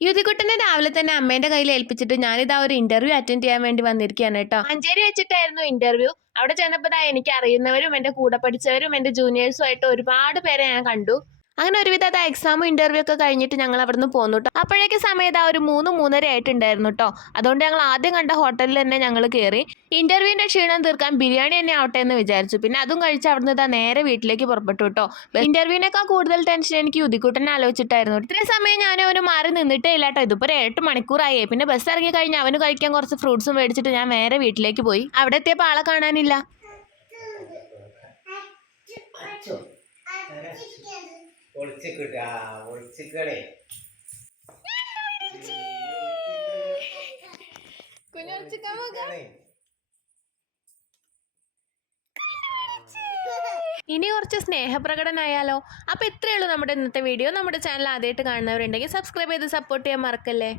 യുതികുട്ടനെ രാവിലെ തന്നെ അമ്മേന്റെ കയ്യിൽ ഏൽപ്പിച്ചിട്ട് ഞാനിതാ ഒരു ഇന്റർവ്യൂ അറ്റൻഡ് ചെയ്യാൻ വേണ്ടി വന്നിരിക്കുകയാണ് കേട്ടോ. മഞ്ചേരി വെച്ചിട്ടായിരുന്നു ഇന്റർവ്യൂ. അവിടെ ചെന്നപ്പോ എനിക്ക് അറിയുന്നവരും എന്റെ കൂടെ പഠിച്ചവരും എന്റെ ജൂനിയേഴ്സും ആയിട്ട് ഒരുപാട് പേരെ ഞാൻ കണ്ടു. അങ്ങനെ ഒരുവിധ എക്സാമും ഇന്റർവ്യൂ ഒക്കെ കഴിഞ്ഞിട്ട് ഞങ്ങൾ അവിടുന്ന് പോന്നു കേട്ടോ. അപ്പോഴേക്ക് സമയം ഒരു 3-3:30 ആയിട്ടുണ്ടായിരുന്നു കേട്ടോ. അതുകൊണ്ട് ഞങ്ങൾ ആദ്യം കണ്ട ഹോട്ടലിൽ തന്നെ ഞങ്ങൾ കയറി. ഇന്റർവ്യൂവിന്റെ ക്ഷീണം തീർക്കാൻ ബിരിയാണി തന്നെ ആവട്ടെ എന്ന് വിചാരിച്ചു. പിന്നെ അതും കഴിച്ച് അവിടുന്ന് നേരെ വീട്ടിലേക്ക് പുറപ്പെട്ടു കേട്ടോ. ഇന്റർവ്യൂവിനേക്കാൾ കൂടുതൽ ടെൻഷൻ എനിക്ക് യുതിക്കുട്ടനെ ആലോചിച്ചിട്ടായിരുന്നു. ഇത്രയും സമയം ഞാൻ അവന് മാറി നിന്നിട്ടേ ഇല്ല കേട്ടോ. ഇതിപ്പോ 8 മണിക്കൂറായേ. പിന്നെ ബസ് ഇറങ്ങി കഴിഞ്ഞ് അവന് കഴിക്കാൻ കുറച്ച് ഫ്രൂട്ട്സും മേടിച്ചിട്ട് ഞാൻ നേരെ വീട്ടിലേക്ക് പോയി. അവിടെ എത്തിയപ്പോൾ ആളെ കാണാനില്ല. ഇനി കുറച്ച് സ്നേഹപ്രകടനായാലോ. അപ്പോൾ ഇത്രയേ ഉള്ളൂ നമ്മുടെ ഇന്നത്തെ വീഡിയോ. നമ്മുടെ ചാനൽ ആദ്യമായിട്ട് കാണുന്നവരുണ്ടെങ്കിൽ സബ്സ്ക്രൈബ് ചെയ്ത് സപ്പോർട്ട് ചെയ്യാൻ മറക്കല്ലേ.